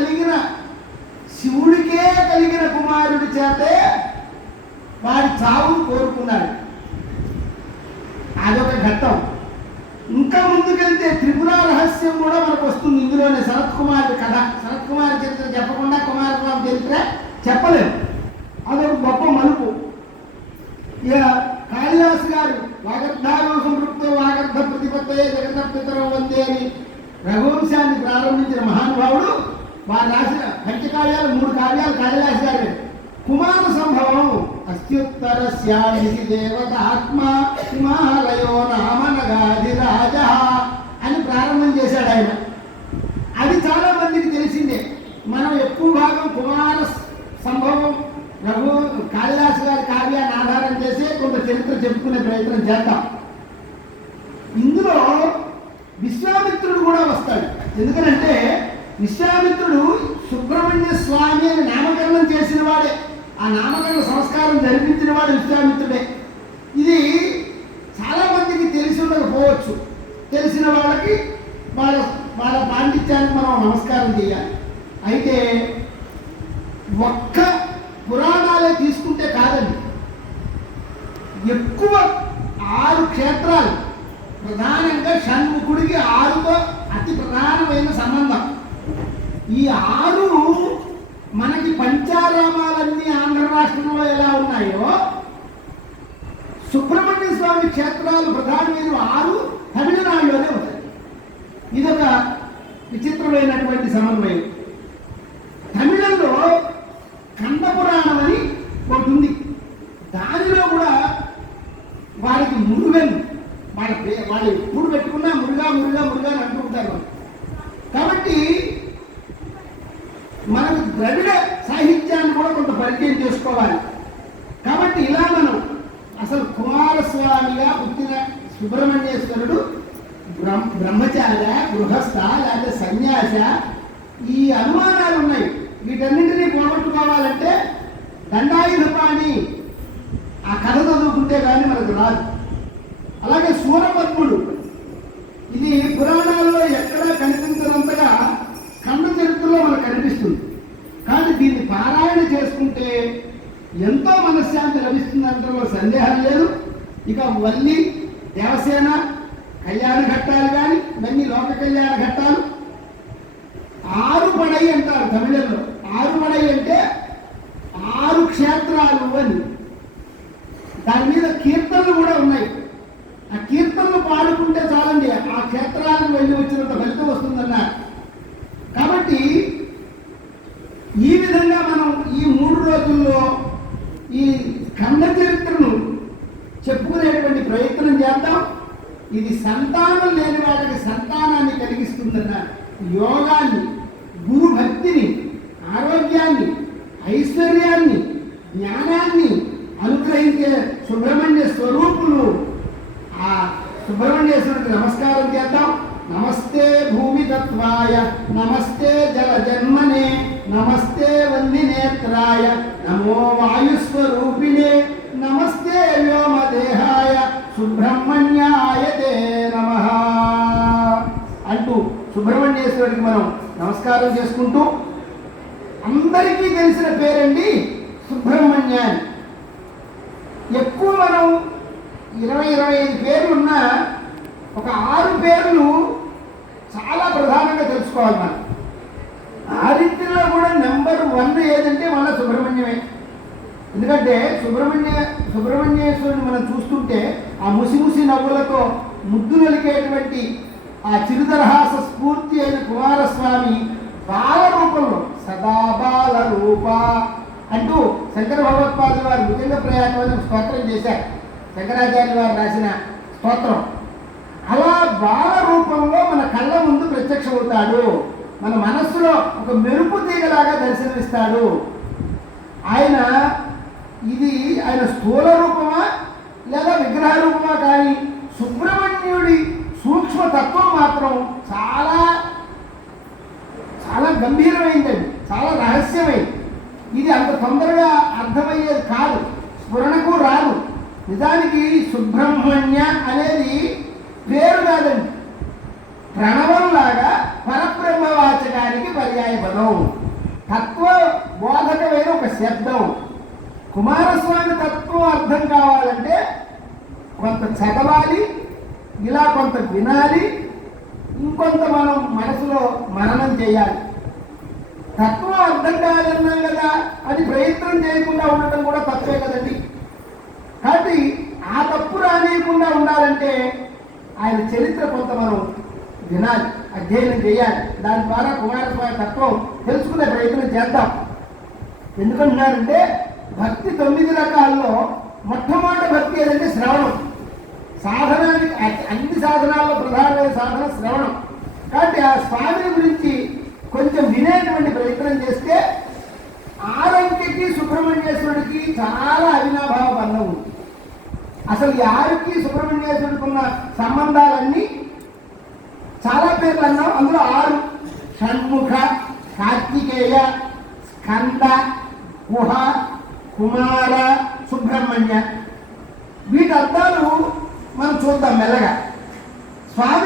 కలిగిన శివుడికే కలిగిన కుమారుడి చేతే వారి చావు కోరుకున్నాడు. అదొక ఘట్టం. ఇంకా ముందుకెళ్తే త్రిపుర రహస్యం కూడా మనకు వస్తుంది ఇందులోనే. శరత్ కుమార్ కథ. శరత్ కుమార్ చరిత్ర చెప్పకుండా కుమారస్వామి చరిత్ర చెప్పలేము. అదొక గొప్ప మలుపు. ఇక కాళిదాస్ గారు వాగర్ధారో సంతృప్తో వాగర్ధ ప్రతిపత్తే జగత పితరం వందే అని రఘువంశాన్ని ప్రారంభించిన మహానుభావుడు వారు రాసిన పంచకావ్యాలు మూడు కావ్యాలు కాళిదాస్ గారు కుమార సంభవం అస్త్యుత్తర శ్యామితి దేవత ఆత్మ హిమాలయో నామనగాది రాజ అని ప్రారంభం చేశాడు ఆయన. అది చాలా మందికి తెలిసిందే. మనం ఎక్కువ భాగం కుమార సంభవం రఘు కాళిదాసు గారి కావ్యాన్ని ఆధారం చేసి కొంత చరిత్ర చెప్పుకునే ప్రయత్నం చేద్దాం. ఇందులో విశ్వామిత్రుడు కూడా వస్తాడు. ఎందుకనంటే విశ్వామిత్రుడు సుబ్రహ్మణ్య స్వామి అని నామకరణం చేసిన వాడే. ఆ నామకరణ సంస్కారం జరిపించిన వాడు విశ్వామిత్రుడే ఇది చాలామందికి తెలిసి ఉండకపోవచ్చు. తెలిసిన వాళ్ళకి వాళ్ళ వాళ్ళ పాండిత్యానికి మనం నమస్కారం చేయాలి. అయితే ఒక్క పురాణాలే తీసుకుంటే కాదండి. ఎక్కువ ఆరు క్షేత్రాలు. ప్రధానంగా షణ్ముఖుడికి ఆరుతో అతి ప్రధానమైన సంబంధం. ఈ ఆరు మనకి పంచారామాలన్నీ ఆంధ్ర రాష్ట్రంలో ఎలా ఉన్నాయో సుబ్రహ్మణ్య స్వామి క్షేత్రాలు ప్రధానమైన ఆరు తమిళనాడులోనే ఉన్నాయి ఇదొక విచిత్రమైనటువంటి సమన్వయం తమిళంలో కంద పురాణం అని ఒకటి ఉంది దానిలో కూడా వారికి మురుగన్ వాళ్ళ పే- వాళ్ళు ఎప్పుడు పెట్టుకున్నా మురుగా మురుగా మురుగా అని అంటూ ఉంటారు వాళ్ళు. కాబట్టి మనకు ద్రవిడ సాహిత్యాన్ని కూడా కొంత పరిచయం చేసుకోవాలి. కాబట్టి ఇలా మనం అసలు కుమారస్వామిగా పుట్టిన సుబ్రహ్మణ్యేశ్వరుడు బ్రహ్మ బ్రహ్మచార గృహస్థ లేకపోతే సన్యాస ఈ అనుమానాలు ఉన్నాయి. వీటన్నింటినీ పోగొట్టుకోవాలంటే దండాయుధపాణి ఆ కథ చదువుకుంటే కానీ మనకు రాదు. అలాగే సూరపద్ముడు ఇది పురాణాల్లో ఎక్కడా కనిపించినంతగా కన్న చరిత్రలో మనకు కనిపిస్తుంది. కానీ దీన్ని పారాయణ చేసుకుంటే ఎంతో మనశ్శాంతి లభిస్తుందంటే సందేహం లేదు. ఇక మళ్ళీ దేవసేన కళ్యాణ ఘట్టాలు కానీ మళ్ళీ లోక కళ్యాణ ఘట్టాలు. ఆరు పడై అంటారు తమిళంలో. ఆరు పడై అంటే ఆరు క్షేత్రాలు అని. దాని మీద కీర్తనలు కూడా ఉన్నాయి. ఆ కీర్తనలు పాడుకుంటే చాలండి ఆ క్షేత్రాలకు వెళ్ళి వచ్చినంత ఫలితం వస్తుందన్నారు కాబట్టి ఈ విధంగా మనం ఈ మూడు రోజుల్లో ఈ ఖండ చరిత్రను చెప్పుకునేటువంటి ప్రయత్నం చేద్దాం. ఇది సంతానం లేని వాళ్ళకి సంతానాన్ని కలిగిస్తుందన్న యోగాన్ని గురు భక్తిని ఆరోగ్యాన్ని ఐశ్వర్యాన్ని జ్ఞానాన్ని అనుగ్రహించే సుబ్రహ్మణ్య స్వరూపులు ఆ సుబ్రహ్మణ్యేశ్వరుడికి నమస్కారం చేద్దాం. నమస్తే భూమి తత్వాయ నమస్తే జల జన్మనే నమస్తే వల్లి నేత్రాయ నమో వాయుస్వరూపిణే వ్యోమదేహాయ సుబ్రహ్మణ్యాయ తే నమ అంటూ సుబ్రహ్మణ్యేశ్వరుడికి మనం నమస్కారం చేసుకుంటూ అందరికీ తెలిసిన పేరండి సుబ్రహ్మణ్యాన్ని ఎక్కువ మనం ఇరవై ఇరవై ఐదు పేర్లు ఉన్న ఒక ఆరు పేర్లు చాలా ప్రధానంగా తెలుసుకోవాలి మనం. ఆరింటిలో కూడా నెంబర్ వన్ ఏదంటే మన సుబ్రహ్మణ్యమే. ఎందుకంటే సుబ్రహ్మణ్య సుబ్రహ్మణ్యేశ్వరుని మనం చూస్తుంటే ఆ ముసిముసి నవ్వులతో ముద్దు నలికేటువంటి ఆ చిరుదరహాస స్ఫూర్తి అయిన కుమారస్వామి బాల రూపంలో సదా బాల రూప అంటూ శంకర భగవత్పాదులు వారు భుజంగ ప్రయాణం స్తోత్రం చేశారు. శంకరాచార్య వారు రాసిన స్తోత్రం. అలా బాల రూపంలో మన కళ్ళ ముందు ప్రత్యక్షమవుతాడు. మన మనస్సులో ఒక మెరుపు తీగలాగా దర్శనమిస్తాడు. ఆయన ఇది ఆయన స్థూల రూపమా లేదా విగ్రహ రూపమా కానీ సుబ్రహ్మణ్యుడి సూక్ష్మ తత్వం మాత్రం చాలా చాలా గంభీరమైందండి చాలా రహస్యమైంది. ఇది అంత తొందరగా అర్థమయ్యేది కాదు స్ఫురణకు రాదు. నిజానికి సుబ్రహ్మణ్య అనేది పేరు కాదండి. ప్రణవంలాగా పరబ్రహ్మవాచకానికి పర్యాయ పదం తత్వ బోధకమైన ఒక శబ్దం. కుమారస్వామి తత్వం అర్థం కావాలంటే కొంత చదవాలి ఇలా కొంత వినాలి ఇంకొంత మనం మనసులో మననం చేయాలి. తత్వం అర్థం కాదన్నాం కదా అది ప్రయత్నం చేయకుండా ఉండటం కూడా తప్పే కదండి. కాబట్టి ఆ తప్పు రానియకుండా ఉండాలంటే ఆయన చరిత్ర కొంత మనం వినాలి అధ్యయనం చేయాలి. దాని ద్వారా కుమారస్వామి తత్వం తెలుసుకునే ప్రయత్నం చేద్దాం. ఎందుకంటున్నారంటే భక్తి తొమ్మిది రకాల్లో మొట్టమొదటి భక్తి ఏదంటే శ్రవణం. సాధనానికి అన్ని సాధనాల్లో ప్రధానమైన సాధన శ్రవణం. కాబట్టి ఆ స్వామి గురించి కొంచెం వినేటువంటి ప్రయత్నం చేస్తే ఆరంకికి సుబ్రహ్మణ్యేశ్వరుడికి చాలా అవినాభావ బంధం ఉంది. అసలు ఈ ఆరుకి సుబ్రహ్మణ్యేశ్వరుడికి ఉన్న సంబంధాలన్నీ చాలా పేర్లు అన్నాం. అందులో ఆరు షణ్ముఖ కార్తికేయ స్కంద గుహ కుమార సుబ్రహ్మణ్య. వీటి అర్థాలు మనం చూద్దాం మెల్లగా. స్వామి